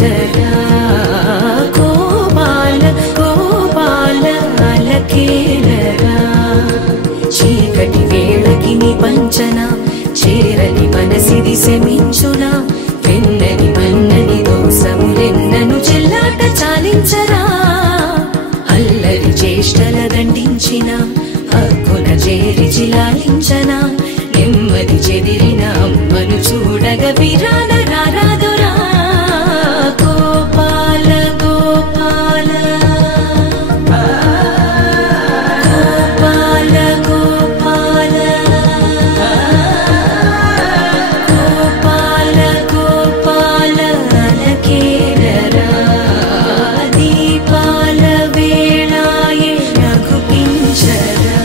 పంచరా గోపాల గోపాల అలకేలరా చీకటి వేళకి నీ పంచన చేరని మనసిది శమించునా వెన్నని మన్నని దోసములెన్నను చెల్లాట చాలించరా అల్లరి చేష్టల దండించిన హక్కున చేరి చిలాలించనా నెమ్మది చెదిరిన అమ్మను చూడగ విరాన రారాదురా గోపాల గోపాల గోపాల గోపాల గోపాల గోపాల అలకేలరా దీపాల వేళాయే రఘుపించరా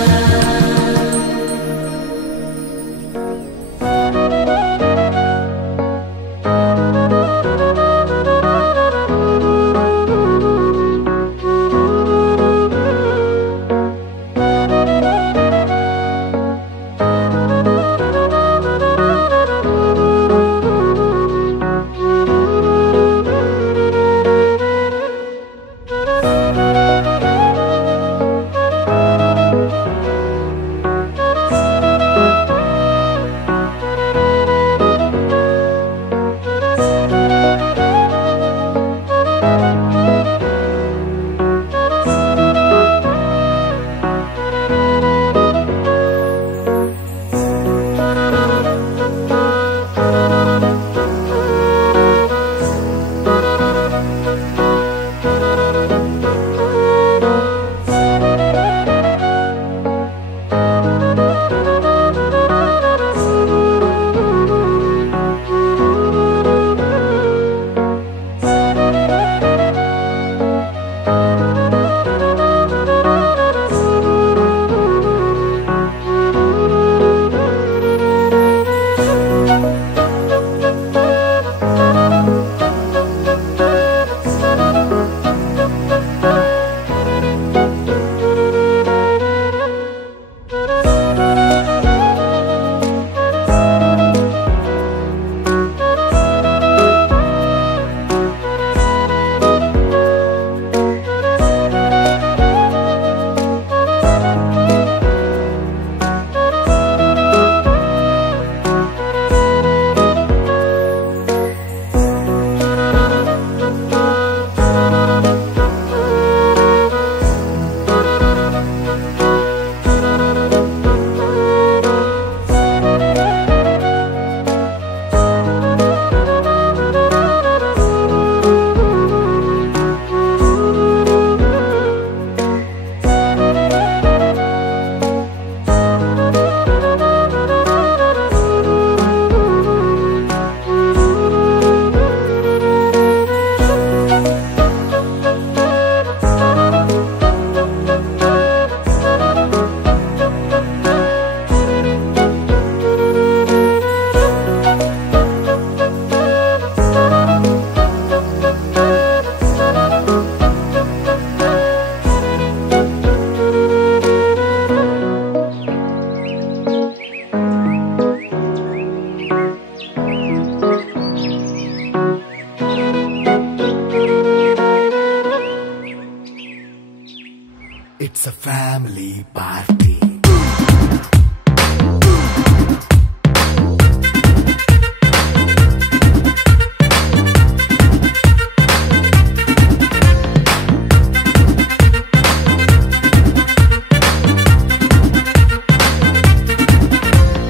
It's a family party.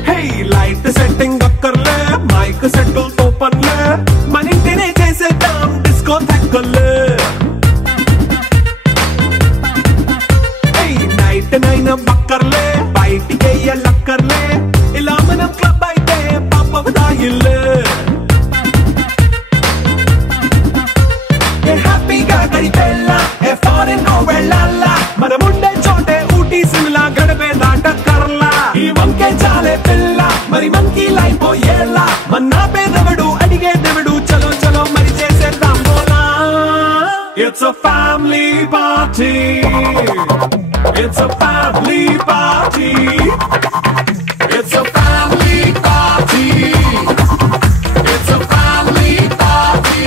Hey, light setting akkarle, mic settle to panle, manintine chesedam disco thakkale. నైన బక్కర్లే బయటికి లక్కర్లే ఇలా మనం క్లబ్ అయితే పాపదాయిల్లే హ్యాపీగా గడిపెల్లా ఏ ఫారెన్ నో వెళ్ళాలా మనముండే చోటే ఊటీ సిమ్లా గడిపే దాటక్కర్లా ఈ వంకే చాలే పిల్ల మరి మంకీ లైఫ్ ఏళ్ళ మన్నా పేదవడు అడిగేదెవడు చలో చలో మరి చేసేద్దాం బోలా. It's a family party. It's a family party. It's a family party. It's a family party.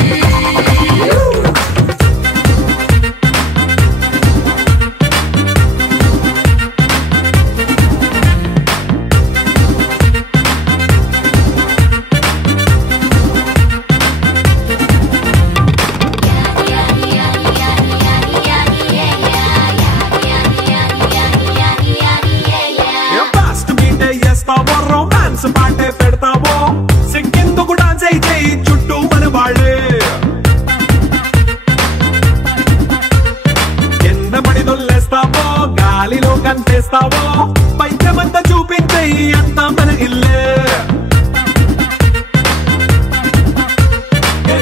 అంతా మన ఇల్లే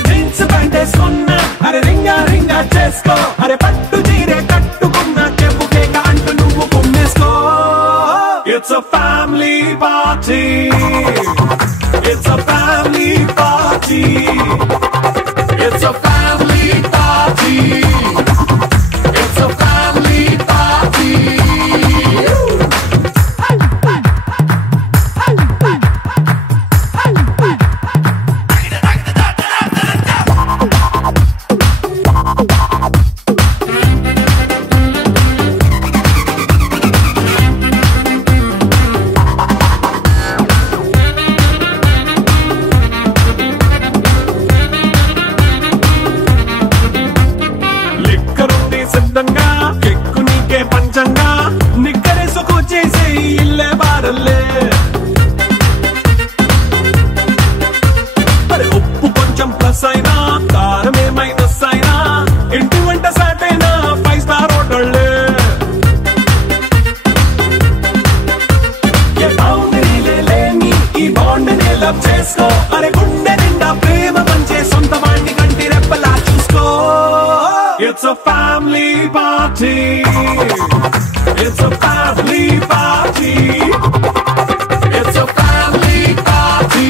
జీన్స్ ప్యాంట్ వేసుకున్నా అరే రింగా రింగా చేసుకో అరే పట్టు చీరే కట్టుకున్నా చెప్పు కేక అంటూ నువ్వు కుమ్మేసుకో It's a family party It's a family party It's a family party It's a family party సిద్ధంగా కెక్కు నీకే పంచంగా నిక్కరేసుకు చేసే ఇల్లే బారల్లే అరే ఉప్పు కొంచెం ప్లస్ అయినా కారమే మైనస్ అయినా ఇంటి వంట సాటైనా 5 స్టార్ హోటళ్ళే ఏ బౌండరీలే లేని ఈ బాండ్ ని లవ్ చేసుకో అరే గుండె నిండా ప్రేమ పంచే సొంత వాణ్ణి కంటి రెప్పలా చూసుకో It's a family party It's a family party It's a family party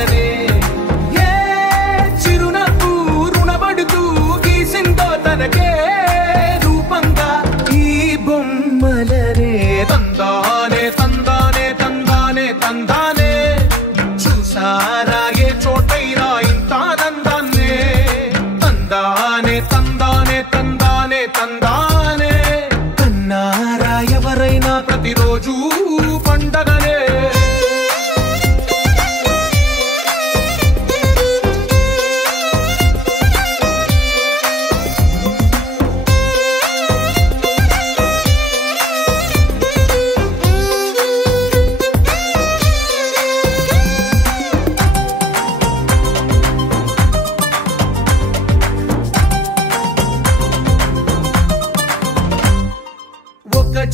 వదనే ఏ చిరునవ్వు రుణపడుతూ గీసిందో తనకే రూపంగా ఈ బొమ్మలనే తందానే తందానే తందానే తందానే చూసారా ఏ చోటైనా ఇంత ఆనందాన్నే తందానే తందానే తందానే తందానే కన్నారా ఎవరైనా ప్రతిరోజు పండగనే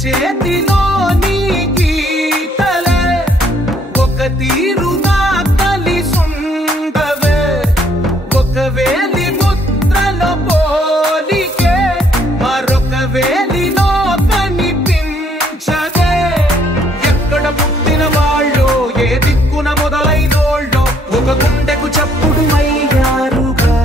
చేతిలో నీ గీతలే ఒక తీరుగా కలిసుండవే ఒక వేలి ముద్రలో పోలికే మరొక వేలిలో కనిపించదే ఎక్కడ పుట్టిన వాళ్ళు ఏ దిక్కున మొదలైనోళ్ళు ఒక గుండెకు చప్పుడు అయ్యారుగా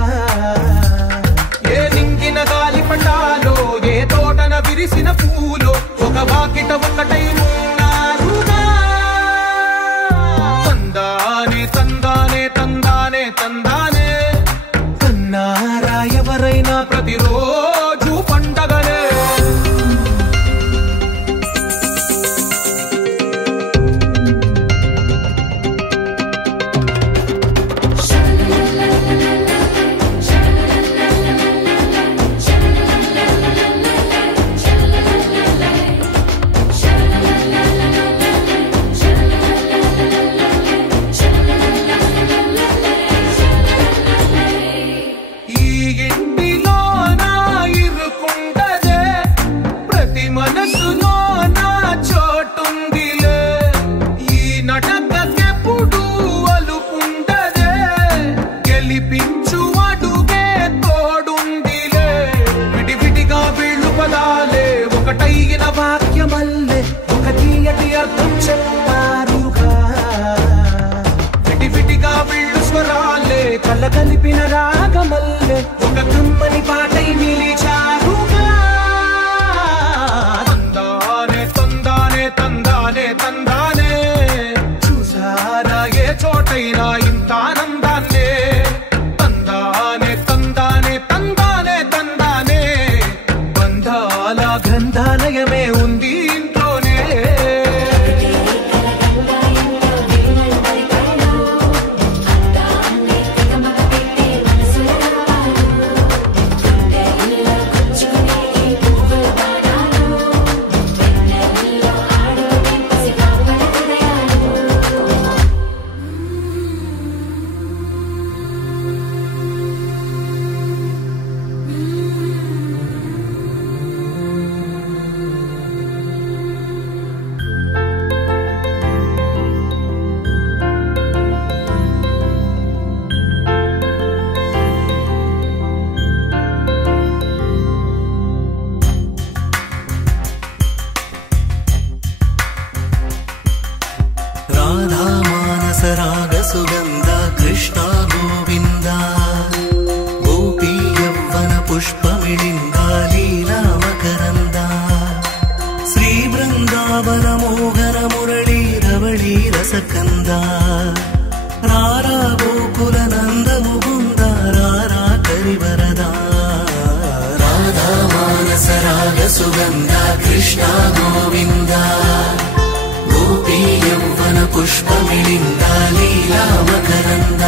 ఏ నింగిన గాలి పటాలో ఏ తోటన విరిసిన పూలో ఒక వాకిట ఒకటై ఉన్నారుగా తందానే తందానే తందానే తందానే కన్నారా ఎవరైనా ప్రతిరోజు పండగనే ఒకటైన వాక్యమల్లే ఒక తీయటి అర్థం చెప్పారుగా విడివిడిగా వీళ్ళు స్వరాలే కళ్ళ కలిపిన రాగమల్లే ఒక కమ్మని పాటై నిలిచారుగా తందానే తందానే తందానే తందానే చూసారా ఏ చోటైనా ఇంత ఆనందాన్నే తందానే తందానే తందానే తందానే బంధాల గ్రంథాలయమే ఉంది ఇంట్లోనే రాగ సుగంధ కృష్ణ గోవింద గోపీ యవ్వన పుష్పమిళింద లీలా మకరంద శ్రీ బృందావన మోహన మురళీ రవళీ రసకంద రారా గోకుల నంద ముకుంద రారా కరివరద రాధా మానస రాగ సుగంధ కృష్ణ గోవింద గోపీ యవ్వన పుష్పమిళింద లీలా మకరంద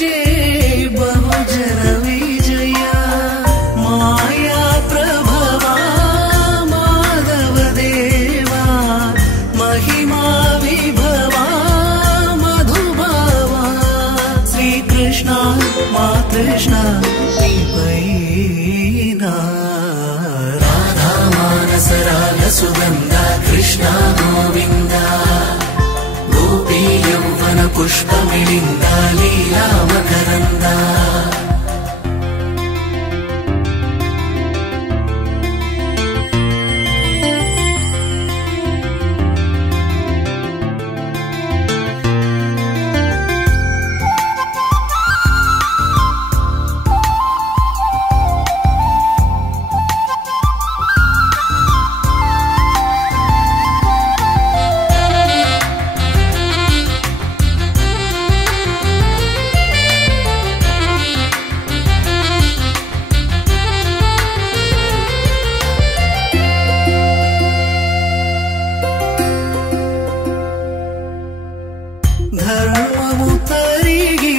పూజించే బహుజన విజయ మాయా ప్రభవా మాధవ దేవా మహిమా విభవా మధుభావా శ్రీకృష్ణ మా కృష్ణ నీపైనా రాధా మానస రాగ సుగంధ కృష్ణ గోవింద గోపీ యౌవన పుష్పమిళింద లీలా మకరంద ధర్మము తరిగి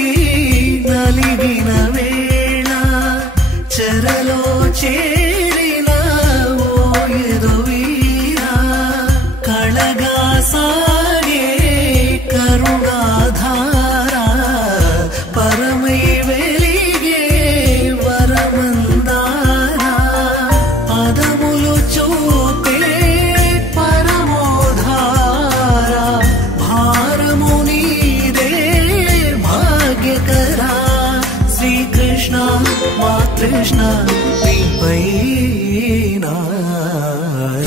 నలిగిన వేళ చెరలో చేరిన ఓయదు వీర కళగా సాగే కరుణాధార పరమై వెలిగే వరమందార పదములు చూపే పరమోధార భారము నీదే భాగ్యకరా శ్రీకృష్ణ మా కృష్ణ నీపైనా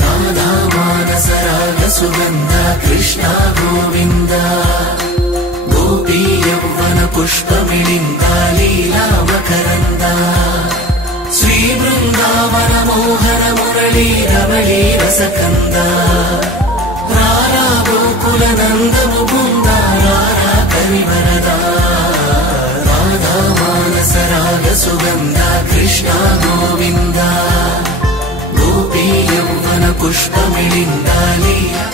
రాధా మానస రాగ సుగంధ కృష్ణ గోవింద గోపీ యౌవన పుష్పమిళింద లీలా మకరంద శ్రీ బృందావన మోహన మురళీ రమళీ రసకంద రారా గోకుల నందము బృంద రారా కరివరదా రాధా మానస రాగ సుగంధ కృష్ణ గోవింద గోపీ యౌవన పుష్పమిళింద లీలా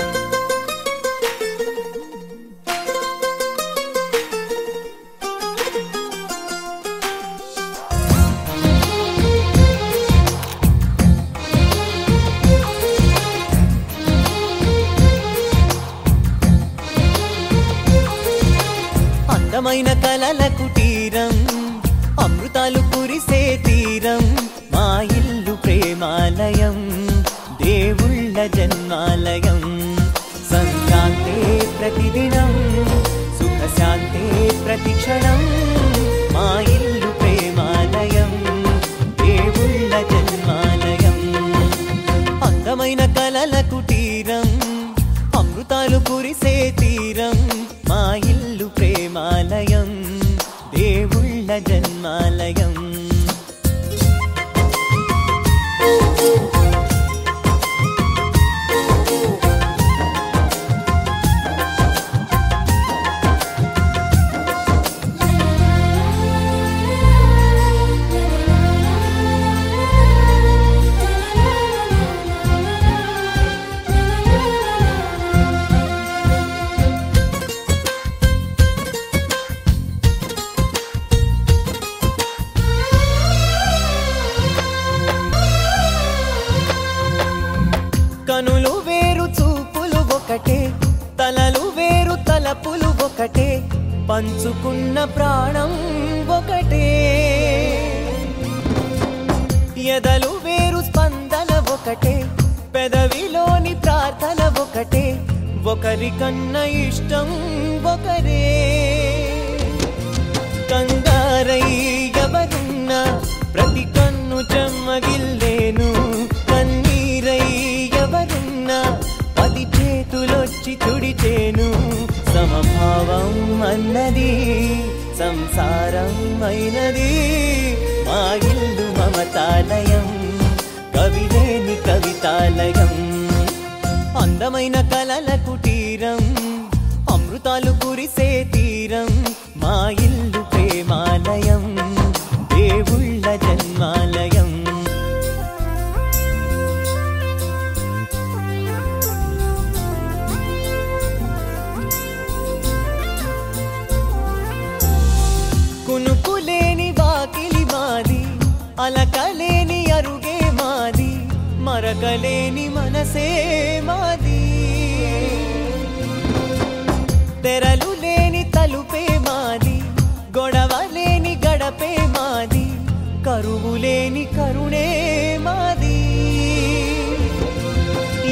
అందమైన కలల కుటీరం అమృతాలు కురిసే తీరం మా ఇల్లు ప్రేమాలయం దేవుళ్ళ జన్మాలయం సంక్రాంతే ప్రతిదినం సుఖశాంతే ప్రతిక్షణం మా ఇల్లు ప్రేమాలయం దేవుళ్ళ జన్మాలయం అందమైన కలల కుటీరం అమృతాలు కురిసే తీరం మా ఇల్లు ప్రేమాలయం దేవుళ్ళ జన్మాలయం కనులు వేరు చూపులు ఒకటే తలలు వేరు తలపులు ఒకటే పంచుకున్న ప్రాణం ఒకటే ఎదలు వేరు స్పందన ఒకటే పెదవిలోని ప్రార్థన ఒకటే ఒకరికన్నా ఇష్టం ఒకరే కంగారై ఎవరున్నా ప్రతి కన్ను చెమ్మగిల్లేను కన్నీరై ఎవరున్నా పది చేతులొచ్చి తుడిచేను సమభావం అన్నది సంసారం అయినది మా ఇల్లు మమతాలయం కవిలేని కవితాలయం అందమైన కలల కుటీరం అమృతాలు కురిసే తీరం మా ఇల్లు ప్రేమాలయం దేవుళ్ళ జన్మాలయం కునుకులేని వాకిలి మాది, అలకలేని అరుగే మాది, మరకలేని మనసే మాది. తెరలు లేని తలుపే మాది, గొడవ లేని గడపే మాది, కరువు లేని కరుణే మాది.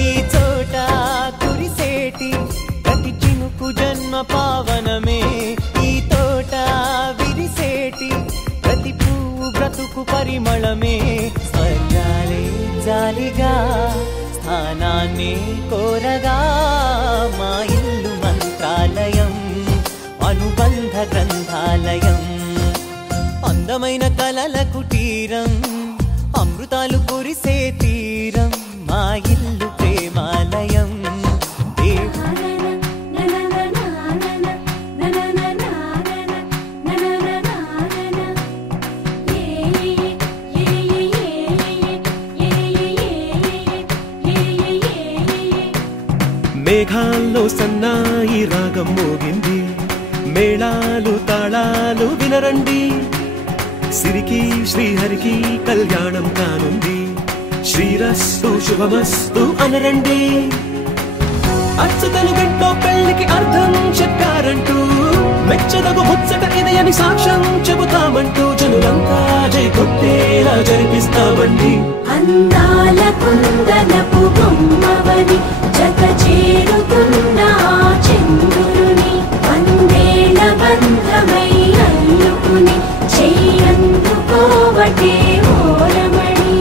ఈ చోట కురిసేటి ప్రతి చినుకు జన్మ పావనమే, ఈ తోట విరిసేటి ప్రతి పువ్వు బ్రతుకు పరిమళమే. స్వర్గాలే జాలిగా స్థానాన్ని కోరగా, మా ఇల్లు మంత్రాలయం, అనుబంధ గ్రంథాలయం, అందమైన కలల కుటీరం, అమృతాలు కురిసే తీరం, మా ఇల్లు ప్రేమాలయం. మేఘాల్లో సన్నాయి రాగం మోగింది, మేళాలు తాళాలు వినరండి, సిరికి శ్రీహరికి కళ్యాణం కానుంది, శ్రీరస్తు శుభమస్తు అనరండి. అచ్చతలు గంటో పెళ్లికి అర్థం చెప్పారంటూ, మెచ్చదగు ముచ్చట ఇది అని సాక్ష్యం చెబుతామంటూ, జనులంతా జై కొట్టేలా జరిపిస్తామండి. అందాల కుందనపు బొమ్మవని జత చేరుతున్న చంద్రుని, వందేళ్ల బంధమై అల్లుకుని చెయ్యందుకోవటే ఓరమణి.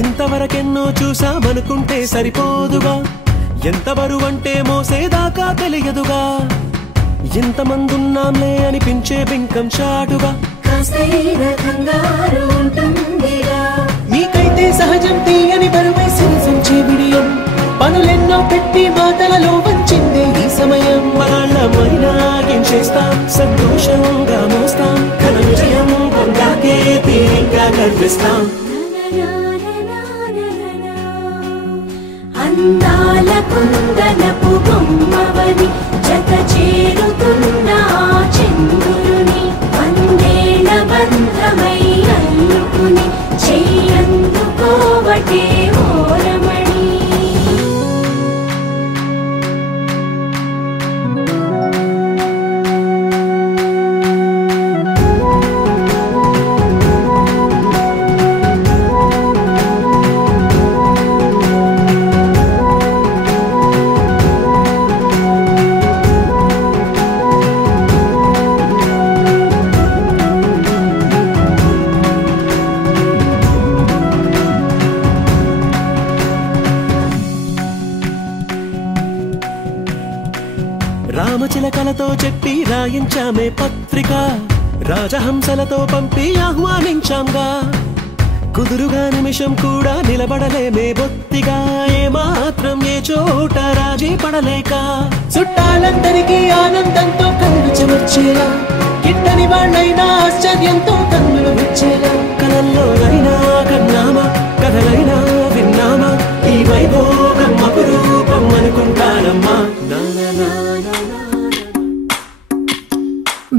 ఇంతవరకెన్నో చూసామనుకుంటే సరిపోదుగా, ఎంత బరువంటే మోసేదాకా తెలియదుగా, ఇంతమందున్నాంలే అనిపించే బింకం చాటుగా, మీకైతే సహజం తీయని బరువై సిరిసించే బిడియం, పనులెన్నో పెట్టి మాటలలో వంచిందే ఈ సమయం. మనాళ్ళమైనా ఏం చేస్తాం, సంతోషంగా మోస్తాం, ఘన విజయం పొందాకే తీరిగ్గా గర్విస్తాం. అందాల కుందనపు బొమ్మవని జత చేరుతున్న చంద్రుని, వందేళ్ల బంధమై అల్లుకుని చెయ్యందుకోవటే ఓరమణి. రామచిలకలతో చెప్పి రాయించామే పత్రిక, రాజహంసలతో పంపి ఆహ్వానించాంగా, కుదురుగా నిమిషం కూడా నిలబడలేమే బొత్తిగా, ఏమాత్రం ఏ చోట రాజీ పడలేక, చుట్టాలందరికీ ఆనందంతో కళ్ళు చెమర్చేలా, గిట్టని వాళ్ళైనా ఆశ్చర్యంతో కన్నులు విచ్చేలా, కలల్లోనైనా కన్నామా, కథలైనా విన్నామా, ఈ వైభోగం అపురూపం అనుకుంటానమ్మా.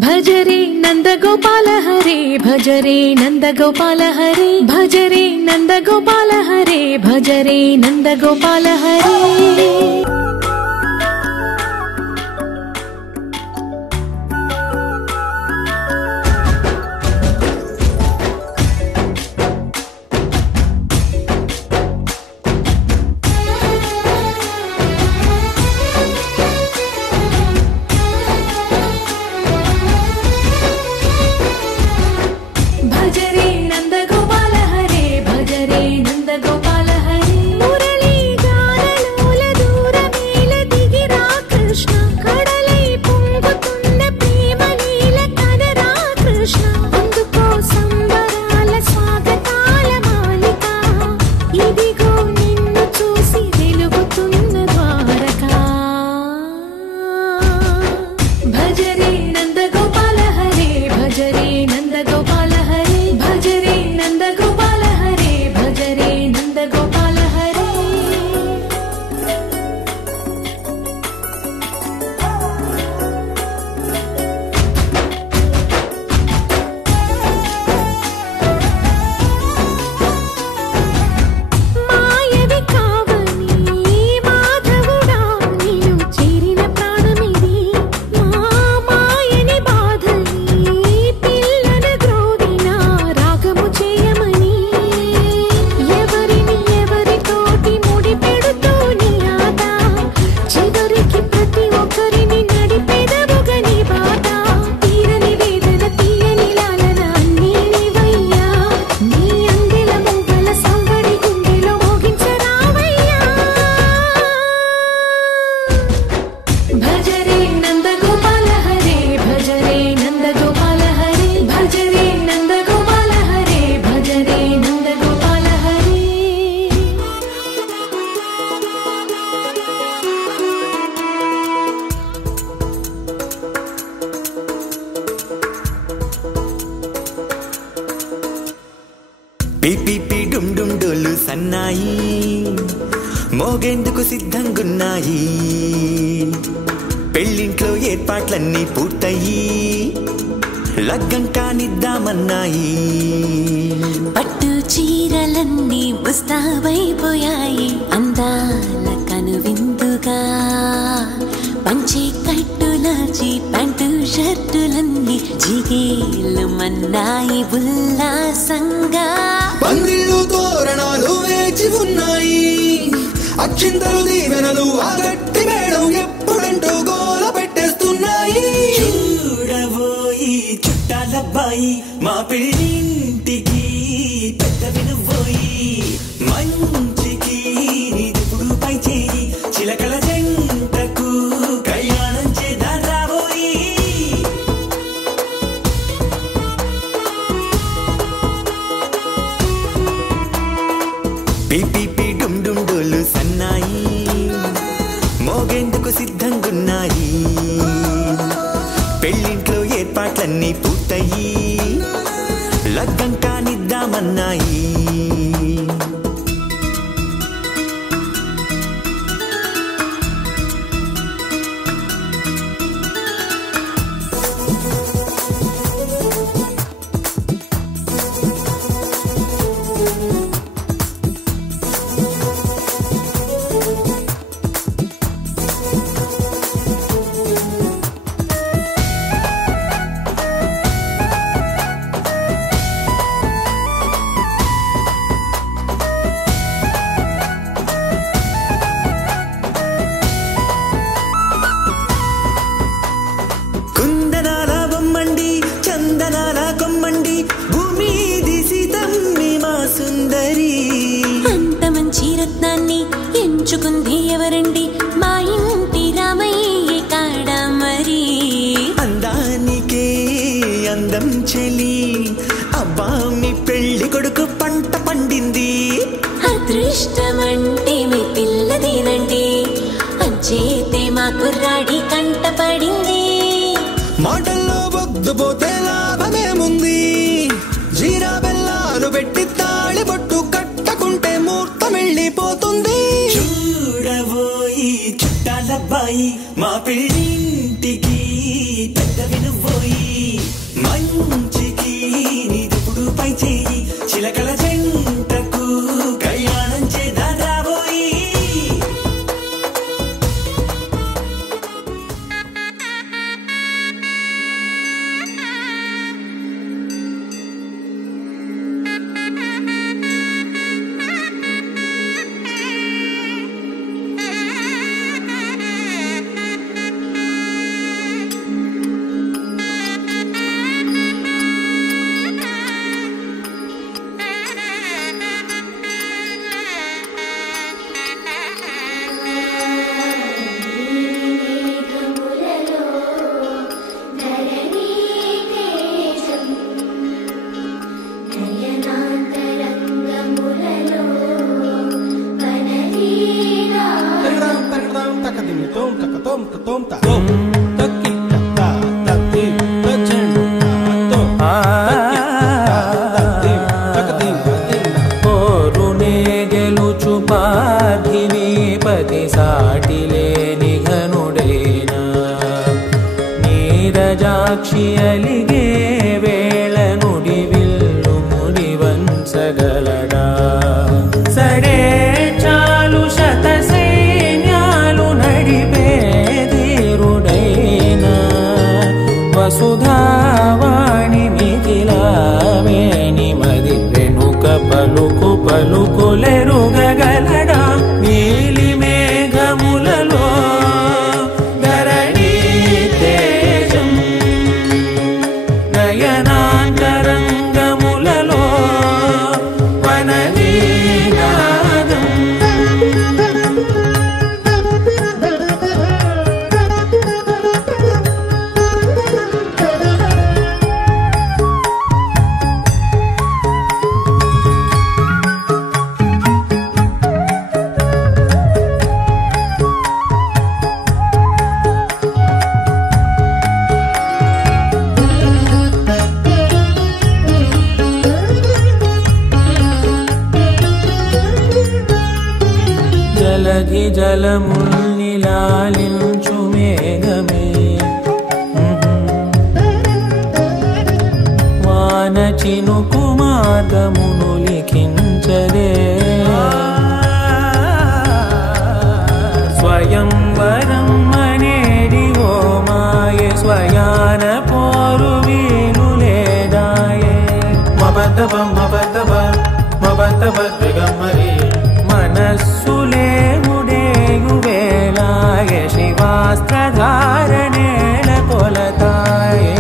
భజరే నందగోపాల హరే, భజరే నందగోపాల హరే, భజరే నందగోపాల హరే, భజరే నందగోపాల హరే. భజరే నందగోపాల హరే, భజరే నందగోపాల హరే. మురళీ గానలోల దూర పిపిపి డుమ్ డుమ్ డోలు సన్నాయి మోగేందుకు సిద్ధంగున్నాయి. పెళ్ళింట్లో ఏర్పాట్లన్నీ పూర్తయి లగ్గం కానిద్దామన్నాయి. పట్టు చీరలన్నీ ముస్తాబైపోయాయి అందాల కనువిందుగా. పంచే కట్టులాచి ప్యాంటు షర్టులన్నీ జిగేలు మన్నాయి ఉల్లాసంగా. పందిళ్ళు తోరణాలు వేచి ఉన్నాయి, అక్షింతలు దీవెనలు ఆ గట్టి మేడం ఎప్పుడంటూ గోల పెట్టేస్తున్నాయి. చూడబోయి చుట్టాలబ్బాయి మా పెళ్ళింటికి పెద్ద వినుబోయి. మంచికి నిదుపుడు పై చేయి చిలకల జంటకు కళ్యాణం చేద్దాం రాబోయి. పిపిపి డుమ్ డుమ్ డోలు సన్నాయి మోగేందుకు సిద్ధంగున్నాయి. పెళ్ళింట్లో ఏర్పాట్లన్నీ పూర్తయి లగ్గం కానిద్దామన్నాయి. ఎంచుకుంది ఎవరండి మా ఇంటి రామయ్య కాడ మరి. అందానికే అందం చెలి అబ్బా మీ పెళ్లి కొడుకు పంట పండింది. అదృష్టమంటే మీ పిల్లదేనండి అంచేతే మా కుర్రాడి కంట పడింది. మాటల్లో బొద్దుపోతే లాభమేముంది, జీరా బెల్లాలు పెట్టి తాళి బొట్టు కట్టకుంటే ముహూర్తం వెళ్ళిపోతుంది. చూడబోయి చుట్టాలబ్బాయి మా పెళ్ళింటికి పెద్ద వినుబోయి. మంచికి నిదుపుడు పై చేయి చిలకల జంటకు కళ్యాణం చేద్దాం రాబోయి. నీరజాక్షి అలిగే వేళ నుడి విల్లు ముడి వంచగలడా. సడే చాలు శత సైన్యాలు నడిపే ధీరుడైనా వసుధావాణి మిథిలావేణి మది వెనుక పలుకు పలుకులెరుగగలడా. నీలి మేఘములలో ధరణి తేజం జలముల్ని లాలించు మేఘమే వాన చినుకు మార్గమును లిఖించదే స్వయంవరం అనేడి ఓ మాయే స్వయాన పోరు వీలు లేదాయే మబద్దబం మబద్దబ మబద్దబ దిగమ్మరి మనస్సులే ముడేయు వేళాయే శివాస్త్రధారణేల కొలతాయే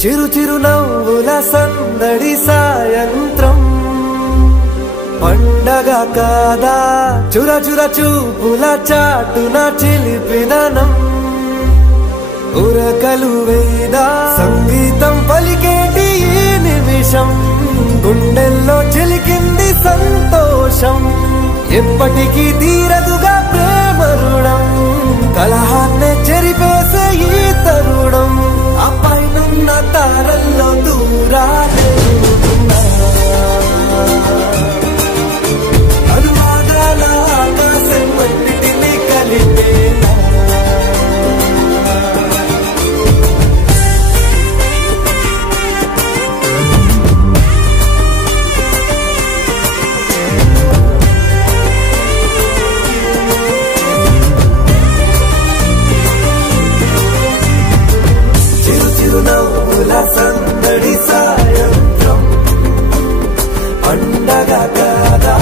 చిరు చిరు నవ్వుల సందడి సాయంత్రం పండగ కాదా చుర చుర చూపుల చాటున చిలిపిదనం ఉరకలు వేదా సంగీతం పలికేటి ఈ నిమిషం గుండెల్లో చిలికింది సంతోషం ఎప్పటికీ తీరదుగా ప్రేమ రుణం కలహాన్నే చెరిపేసే ఈ తరుణం ఆ పైనున్న తారల్లో దూరాలే అనువాదాల ఆకాశం అన్నిటినీ కలిపేలా చిరునవ్వుల సందడి సాయంత్రం పండగ కాదా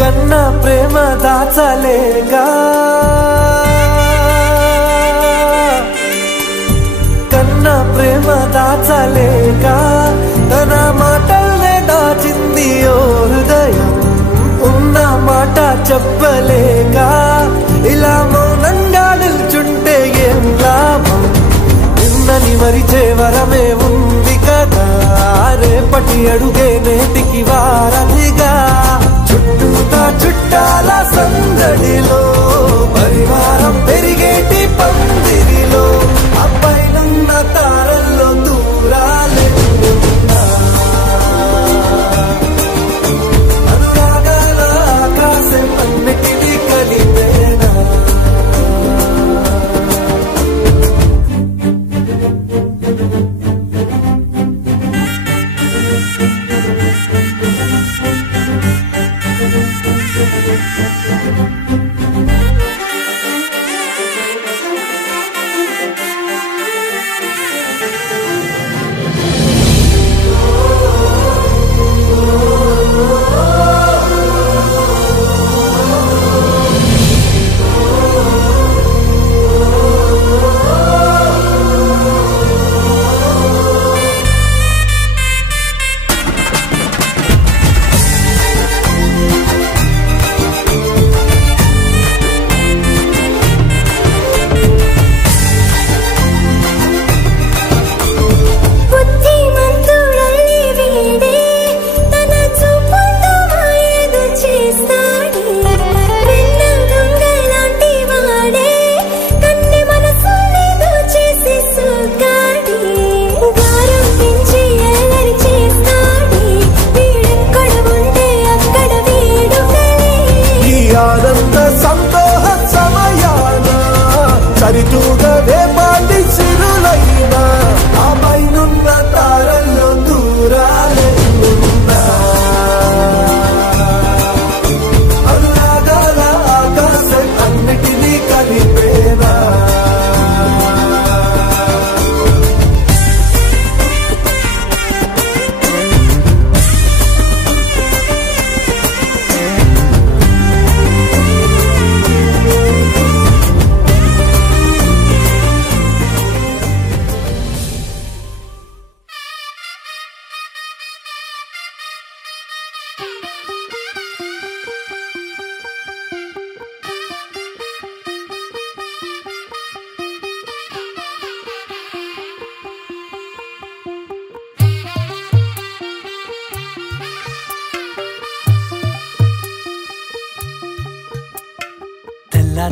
కన్నా ప్రేమ దాచలేగా కన్నా ప్రేమ దాచలేగా తన మాటల్నే దాచింది ఓ హృదయం ఉన్న మాట చెప్పలేక ఇలా మౌనంగా నిల్చుంటే ఏం లాభం నిన్నని మరిచే వరమే ఉంది కదా రేపటి అడుగే నేటికి వారధిగా చుట్టూతా చుట్టాల సందడిలో పరివారం పెరిగేటి పందిరిలో అబ్బాయిలున్న తారల్లో దూరాలెన్నున్నా అనురాగాల ఆకాశం అన్నిటినీ కలిపేనా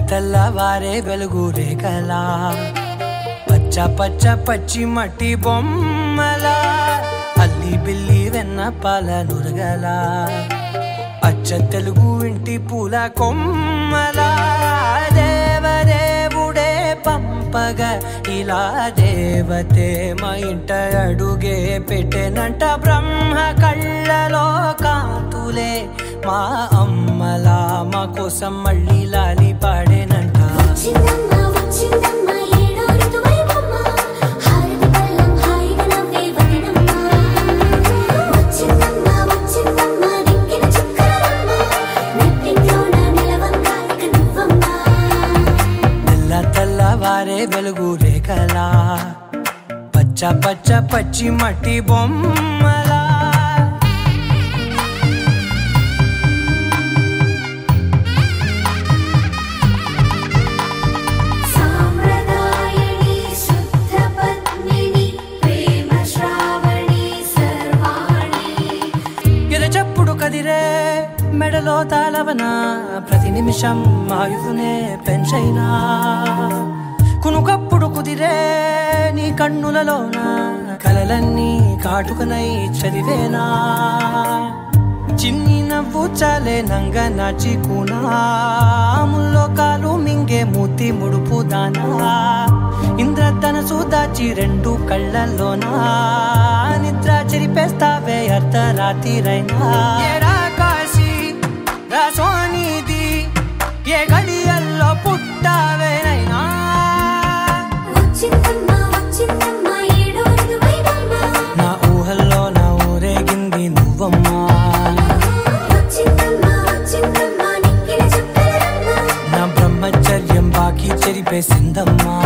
తెల్లవారే వెలుగు రేఖలా పచ్చ పచ్చ పచ్చి మట్టి బొమ్మలా అల్లి బిల్లి వెన్న పాల నురగలా అచ్చ తెలుగు ఇంటి పూల కొమ్మలా దేవదేవుడే పంపగా ఇలా దేవతే మా ఇంట అడుగే పెట్టెనంట బ్రహ్మ కళ్ళలో కాంతులే మా అమ్మలా మా కోసం మళ్ళీ లాలి పాడేనంట తెల్లవారే వెలుగు రేఖలా పచ్చ పచ్చ పచ్చి మట్టి బొమ్మలా కదిరే మెడలో తాళవన ప్రతి నిమిషం ఆయువునే పెంచైనా కునుకప్పుడు కుదిరే నీ కన్నులలోన కలలన్నీ కాటుకనై చదివేనా చిన్ని నవ్వు చాలే నంగ నాచి కూనాముల్లో కాలు మింగే మూతి ముడుపు దానా ఇంద్రధనసు దాచి రెండు కళ్ళల్లోనా నిద్ర చెరిపేస్తావే అర్ధరాత్రిరైనా కాశీ రాసోనిది ఏ గడియల్లో పుట్టావేనైనా నా ఊహల్లో నా ఊరేగింది నువ్వమ్మా నా బ్రహ్మచర్యం బాకీ చెరిపేసిందమ్మా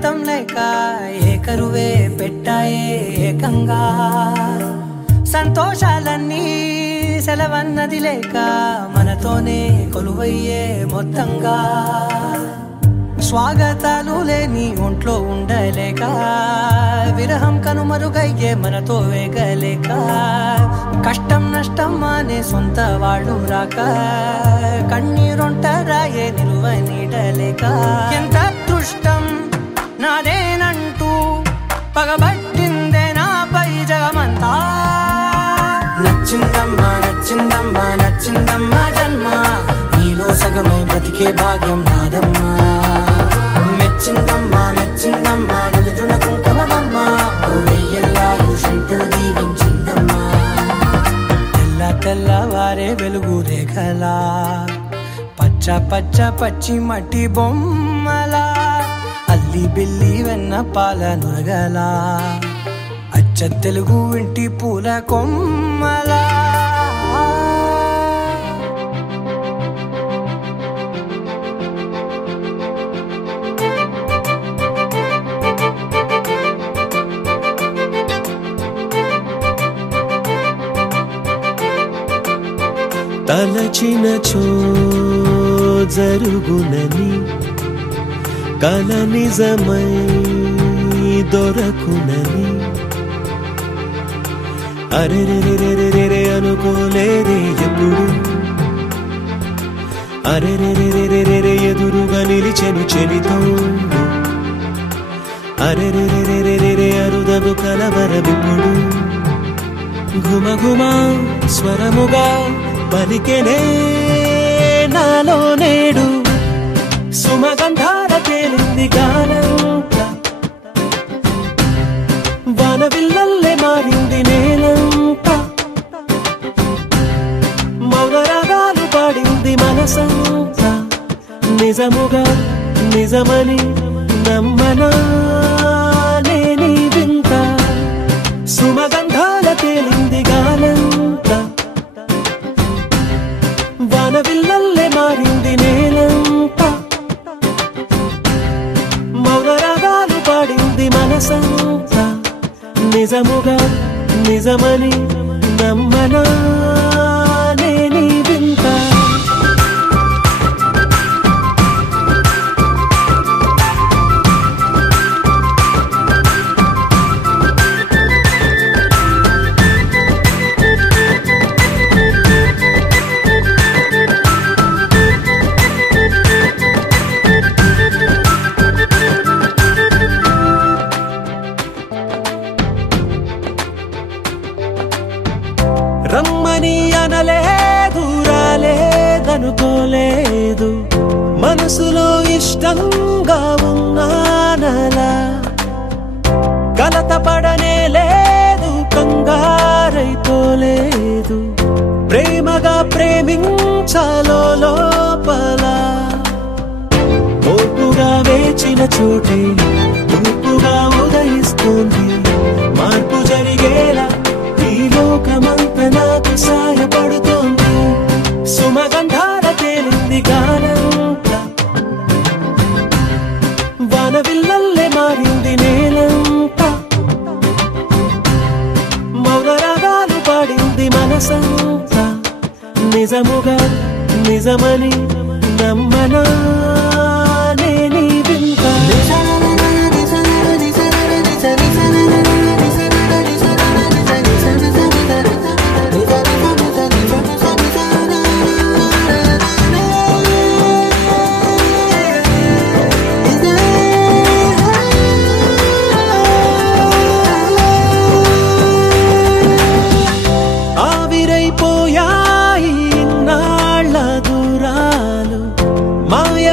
ఏకాంతం లేక ఏకరువే పెట్టాయే ఏకంగా సంతోషాలన్నీ సెలవన్నది లేక మనతోనే కొలువయ్యే మొత్తంగా స్వాగతాలు లేని ఒంట్లో ఉండలేక విరహం కనుమరుగయ్యే మనతో వేగలేక కష్టం నష్టం అనే సొంత వాళ్ళు రాక కన్నీరొంటరాయే నిలువ నీడలేక ఎంత అదృష్టం నాదేనంటూ పగబట్టిందే నాపై జగమంతా నచ్చిందమ్మా నచ్చిందమ్మా నచ్చిందమ్మా జన్మ నీలో సగమై బ్రతికే భాగ్యం నాదమ్మా మెచ్చిందమ్మా మెచ్చిందమ్మా నలుదున కుంకుమమ్మా దీవించిందమ్మా తెల్ల తెల్లవారే వెలుగు రేఖలా పచ్చ పచ్చ పచ్చి మట్టి బొమ్మలా అల్లి బిల్లి వెన్న పాల నురగలా అచ్చ తెలుగు ఇంటి పూల కొమ్మలా తలచినచో జరుగునని కల నిజమై దొరకునని అరెరెరెరెరెరె అనుకోలేదే ఎప్పుడు అరెరెరెరెరెరె ఎదురుగా నిలిచెను చెలితోండు అరెరెరెరెరెరె అరుదగు కలవరమిప్పుడు ఘుమఘుమ స్వరముగా పలికెనే నాలో నేడు సుమగంధాల తేలింది గానంతా వానవిల్లల్లే మారింది నేలంతా మౌనరాగాలు పాడింది మనసంతా నిజముగా నిజమని నమ్మనా నేని వింత సుమగంధాల తేలింది గానంతా వానవిల్లల్లే మారింది నేలంతా మౌనరాగాలు పాడింది మనసంతా నిజముగా నిజమని నమ్మనా నేని వింత రమ్మని అనలేదు రాలేదనుకోలేదు మనసులో ఇష్టంగా ఉన్నానలా కలత పడనే లేదు కంగారైపోలేదు ప్రేమగా ప్రేమించాలో లోపల ఓపుగా వేచిన చోటే తూపుగా ఉదయిస్తుంది మార్పు జరిగేలా ఈ లోకమంతా నాకు సాయపడుతోంది సుమగంధాల తేలింది గానంతా వానవిల్లల్లే మారింది నేలంతా మౌనరాగాలు పాడింది మనసంతా నిజముగా నిజమని నమ్మనా నేని వింత ఆవిరైపోయాయి నాళ్ళ దూరాలు మాయ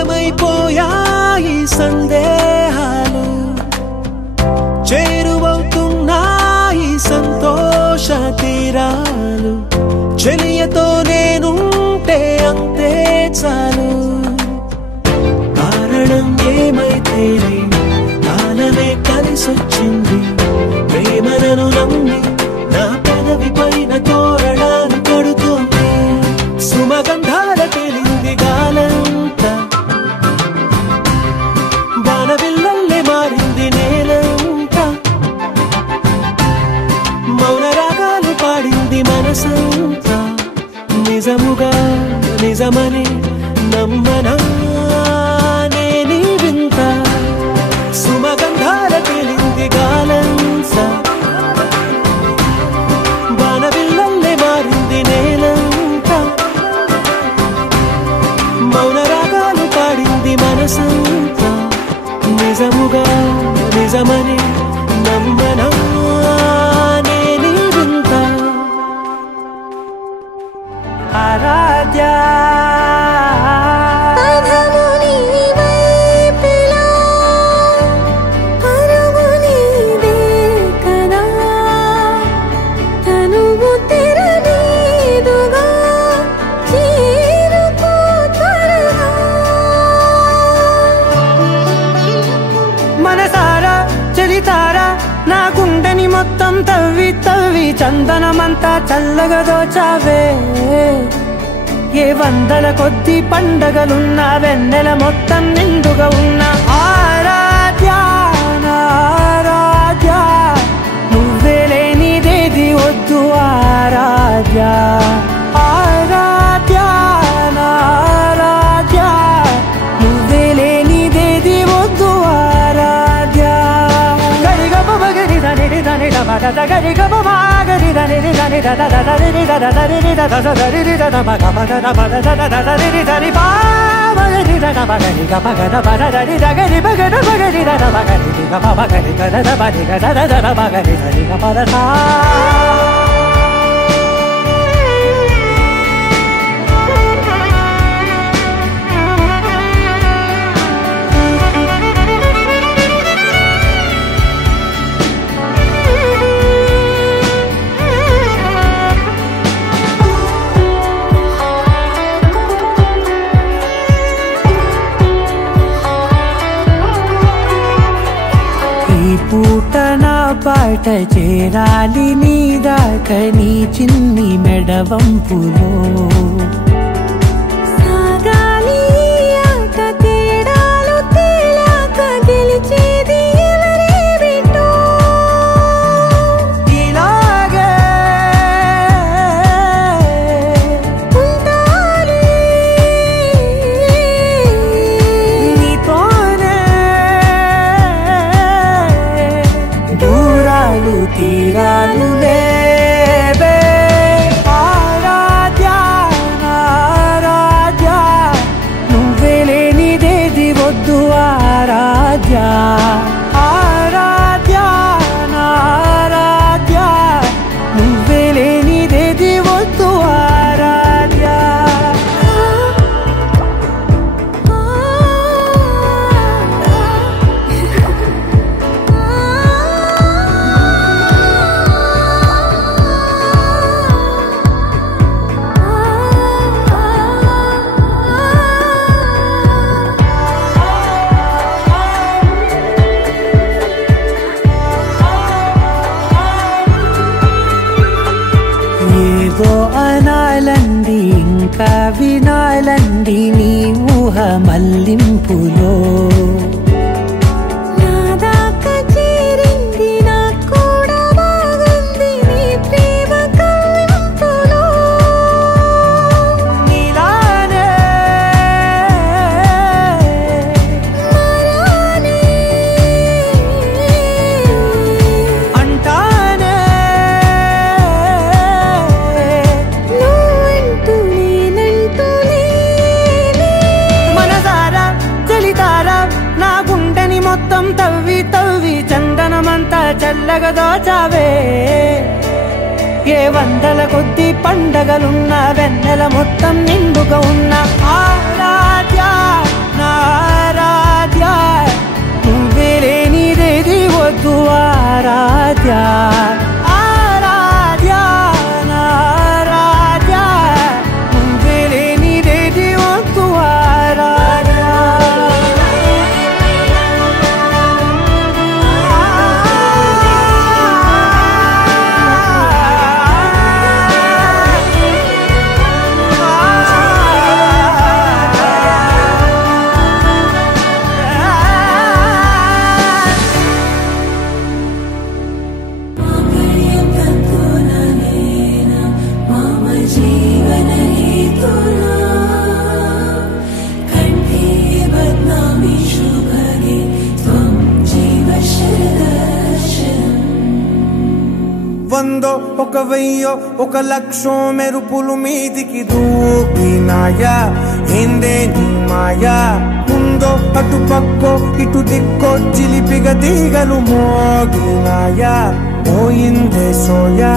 నిజమని నమ్మనా నీ వింత సుమగంధాల తేలింది గాలంస బాణవిల్లల్లే మారింది నేలంతా మౌన రాగాలు పాడింది మనసంతా నిజముగా నిజమని నమ్మనా నీ వింత ఆరాధ్యా నా గుండెని మొత్తం తవ్వి తవ్వి చందనమంతా చల్లగా దోచావే ఏ వందల కొద్ది పండగలున్నా వెన్నెల మొత్తం నిండుగా ఉన్న ఆరాధ్యా ఆరాధ్యా నువ్వే లేనిదేది వద్దు ఆరాధ్యా ఆరాధ్యా ఆరాధ్యా నువ్వే లేనిదేది వద్దు ఆరాధ్యా గరి గమ గరి దని దని దని దని పూట నా పాట చేరాలి నీ దాకా నీ చిన్ని మెడవంపులో సాగాలి ఆట తేడాలు తేలాక గెలిచేది ఎవరే బిడ్డో ఇలాగే ఉండాలి నీతోనే దూరాలు తీరాలు లేవే ఆరాధ్యా ఆరాధ్యా నువ్వే లేనిదేది వద్దు ఆరాధ్యా ఆరాధ్యా ఆరాధ్యా నువ్వే లేనిదేది వద్దు ఆరాధ్యా ఏదో అనాలండి ఇంకా వినాలండి నీ ఊహ మల్లింపులో నాదాకా చేరింది నాకు కూడా బాగుంది నీ ప్రేమ కవ్వింపులో నీలానే మరానే అంటానే నువ్వంటూ నేనంటూ లేనే మనసారా చలితారా నా గుండెని మొత్తం తవ్వి తవ్వి చందనమంతా చల్లగా దోచావే ఏ వందల కొద్ది పండగలున్నా వెన్నెల మొత్తం నిండుగా ఉన్న ఆరాధ్యా నా ఆరాధ్యా నువ్వే లేనిదేది వద్దు ఆరాధ్యా ఆరాధ్యా నా ఆరాధ్యా నువ్వే లేనిదేది వద్దు ఆరాధ్యా ఆరాధ్యా వందో ఒక వెయ్యో ఒక లక్షో మెరుపులు మీదికి దూకినాయా ఏందే నీ మాయా ముందో అటు పక్కో ఇటు దిక్కో చిలిపిగ తీగలు మోగినాయా పోయిందే సోయా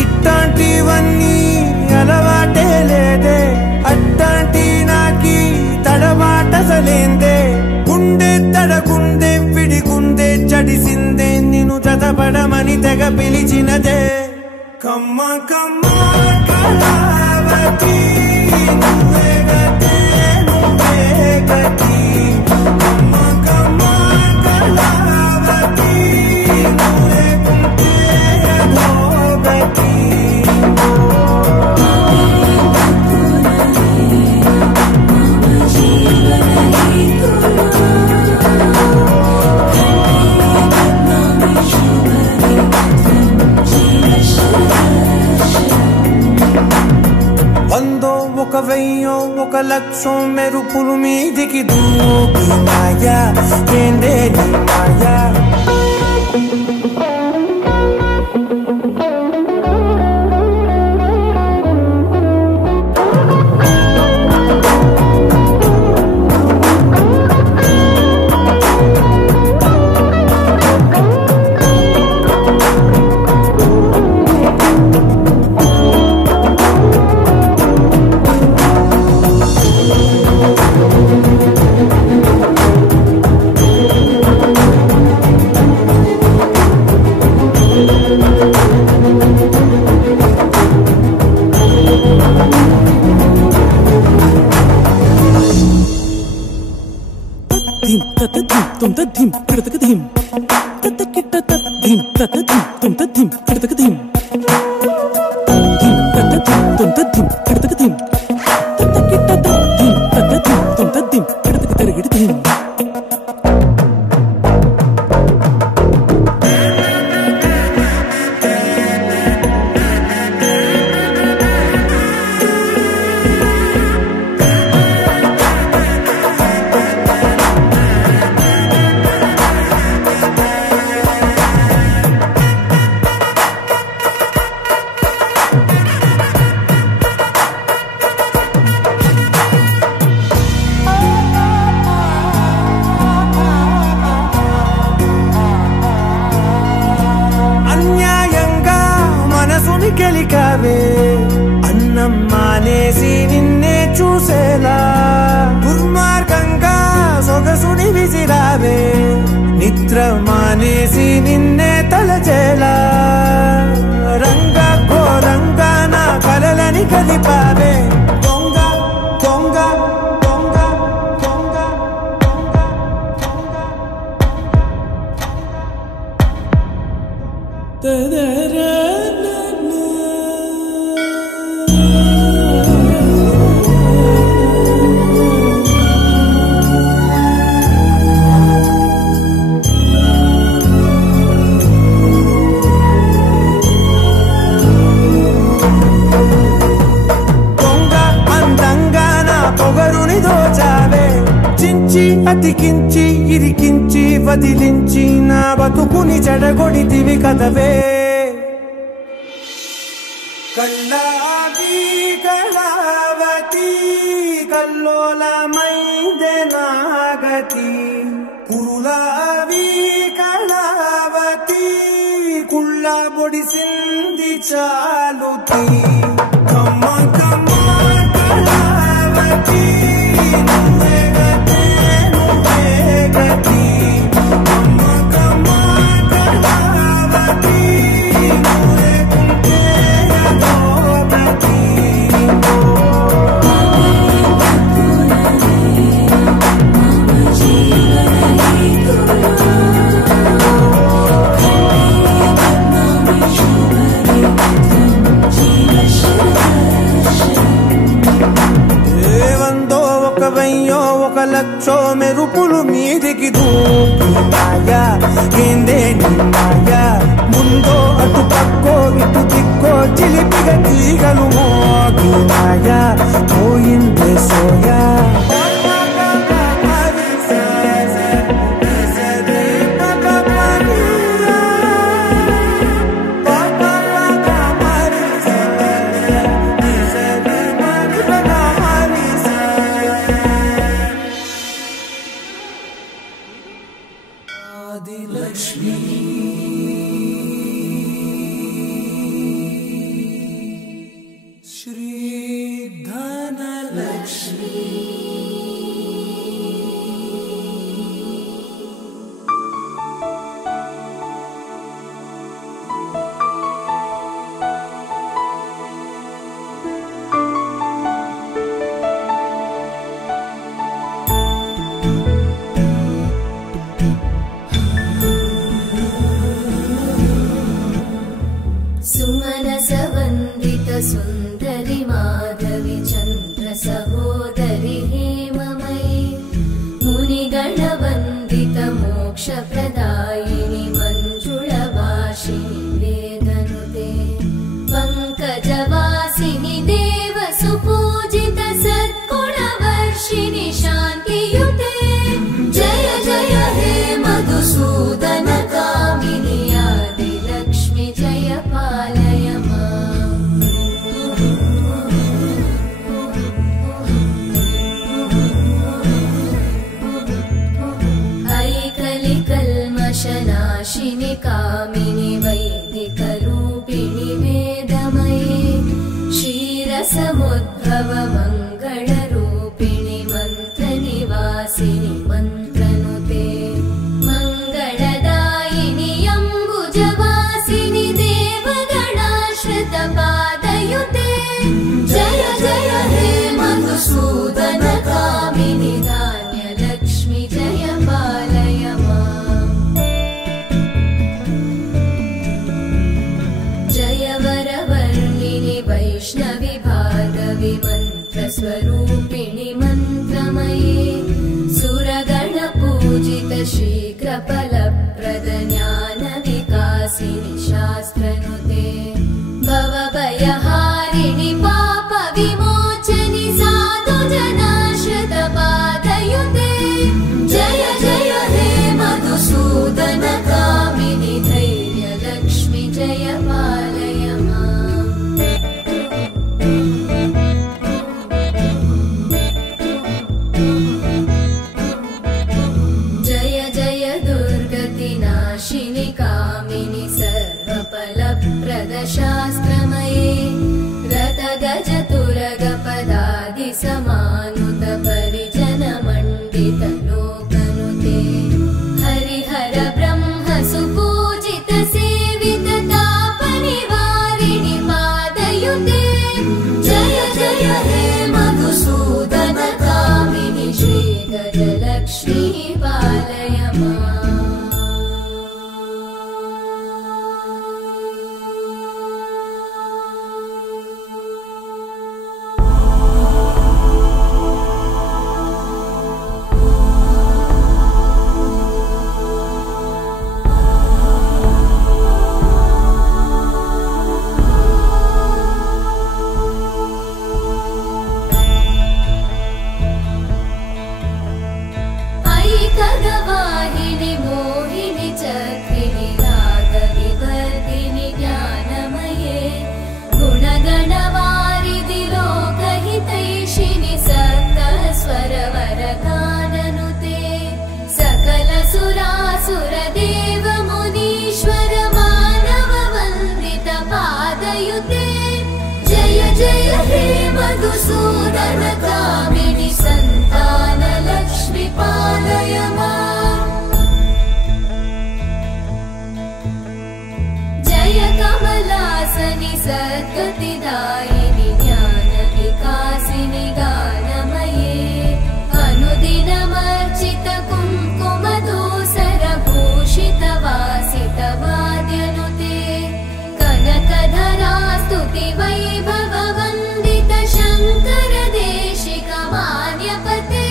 ఇట్లాంటివన్నీ అలవాటే లేదే అట్లాంటి నాకి తడబాటసలేందే గుండె తడగుండే విడిగుండే చడిసిందే నిన్ను చదపడమని తెగ పిలిచినదే కమ్మ కమ్మ కళావతి నువ్వే గతే నువ్వే గతి కమ్మ కమ్మ కళావతి నువ్వే కుంటే అదో గతి వందో ఒక వెయ్యో ఒక లక్షో మెరుపులు మీదికి దూకినాయా ఏందే నీ మాయా అన్నం మానేసి నిన్నే చూసేలా దుర్మార్గంగా సొగసుని విసిరావే నిద్ర మానేసి నిన్నే తలచేలా రంగ ఘోరంగా నా కలలని కదిపావే దొంగ దొంగ దొంగ దొంగ దొంగ అతికించి ఇరికించి వదిలించి నా బతుకుని చెడగొడితివి కదవే కళ్ళావి కళావతి కల్లోలమైందే నాగతి కురులావి కళావతి కుళ్ళ బొడిసింది చాలుతి కమ్మ కమ్మ కళావతి ఒక లక్షో మెరుపులు మీదికి దూకినాయా ఏందే నీ మాయా ముందో అటు పక్కో ఇటు దిక్కో చిలిపిగ తీగలు మోగినాయా పోయిందే సోయా आदिलक्ष्मी श्री धनलक्ष्मी सुन्दरि माधवी चन्द्र सहोदरि हेममयी मुनिगणवन्दित मोक्षप्रदायिनि मञ्जुळभाषिणि वेदनुते पङ्कजवासिनि देवसुपूजित सद्गुणवर्षिणि शान्तियुते जय जय हे मधुसूदन कामिनि आदिलक्ष्मि जय पालय नाशिनि कामिनि वैदिकरूपिणि वेदमये क्षीरसमुद्भव मङ्गलरूपिणि मन्त्रनिवासिनि मन्त्रनुते मङ्गलदायिनि अम्बुजवासिनि देवगणाश्रितपादयुते जय जय हे मधुसूदन कामिनि धान्यलक्ष्मि जय पालय वैष्णवी भार्गवी मन्त्रस्वरूपिणि मन्त्रमये सुरगणपूजित शीघ्रफलप्रद ज्ञानविकासिनि शास्त्रनुते भवभयहारिणि पापविमोचनि साधुजनाश्रितपादयुते जय जय हे मधुसूदन कामिनि धैर्यलक्ष्मि जय पालय नाशिनि कामिनि सर्वफलप्रदशास्त्रमये रतगजतुरगपदादिसमानुत परिजनमण्डित लोकनुते हरिहर ब्रह्म सुपूजित सेवित तापनिवारिणि पादयुते जय जय हे मधुसूदन कामिनि श्री गजलक्ष्मी पालय वाहिनि मोहिनि चक्रिणि रागविवर्धिनि ज्ञानमये गुणगणवारिधि लोकहितैषिणि सप्तस्वरवरगाननुते सकल सुरासुर देव मुनीश्वर मानव वन्दित पादयुते जय जय हे मधुसूदन कामिनि सन्तान लक्ष्मी पालय जय कमलासनि सद्गतिदायिनि ज्ञानविकासिनि गानमये अनुदिनमर्चित कुङ्कुमधूसरभूषित वासित वाद्यनुते कनकधरा स्तुति वैभव वन्दित शङ्कर देशिक मान्यपते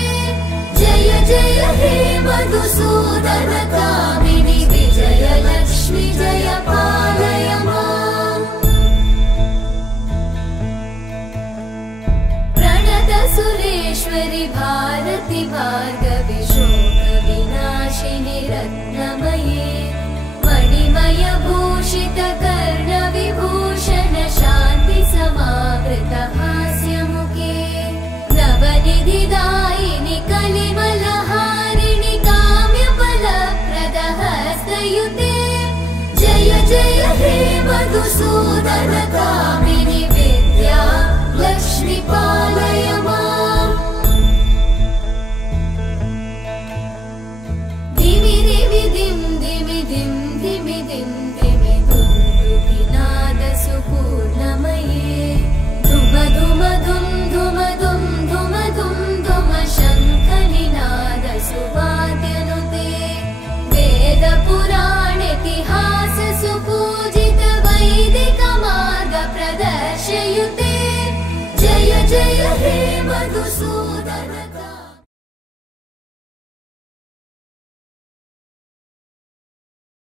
जय जय हे मधुसूदन कामिनि विजयलक्ष्मि जय पालय प्रणत सुरेश्वरि भारति भार्गवि शोक विनाशिनि रत्नमये मणिमय भूषित कर्ण विभूषण शान्ति समावृत हास्यमुखे नवनिधिदायिनि कलिमलहारिणि काम्यफलप्रद हस्तयुते जय जय हे मधुसूदन कामिनि विद्या लक्ष्मी पालय